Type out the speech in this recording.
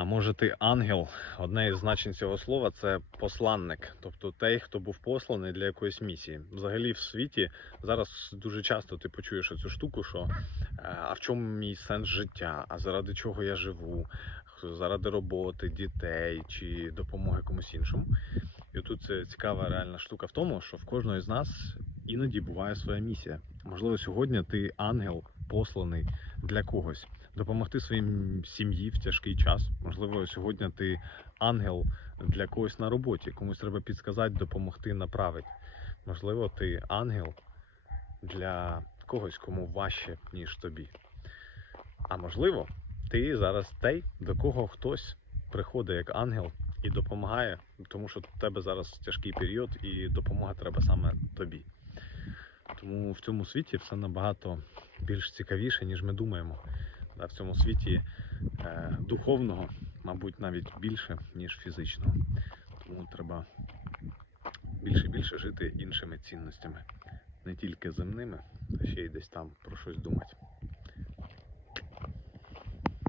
А може ти ангел? Одне із значень цього слова це посланник, тобто той, хто був посланий для якоїсь місії. Взагалі в світі зараз дуже часто ти почуєш цю штуку, що е, а в чому мій сенс життя? А заради чого я живу? Заради роботи, дітей чи допомоги комусь іншому. І тут це цікава реальна штука в тому, що в кожного з нас іноді буває своя місія. Можливо, сьогодні ти ангел посланий для когось допомогти своїм сім'ї в тяжкий час. Можливо, сьогодні ти ангел для когось на роботі, комусь треба підсказати, допомогти, направити. Можливо, ти ангел для когось, кому важче, ніж тобі. А можливо, ти зараз той, до кого хтось приходить як ангел і допомагає, тому що в тебе зараз тяжкий період і допомога треба саме тобі. Тому в цьому світі все набагато більш цікавіше, ніж ми думаємо. на цьому світі е, духовного, мабуть, навіть більше, ніж фізичного. Тому треба більше і більше жити іншими цінностями, не тільки земними, а ще й десь там про щось думати.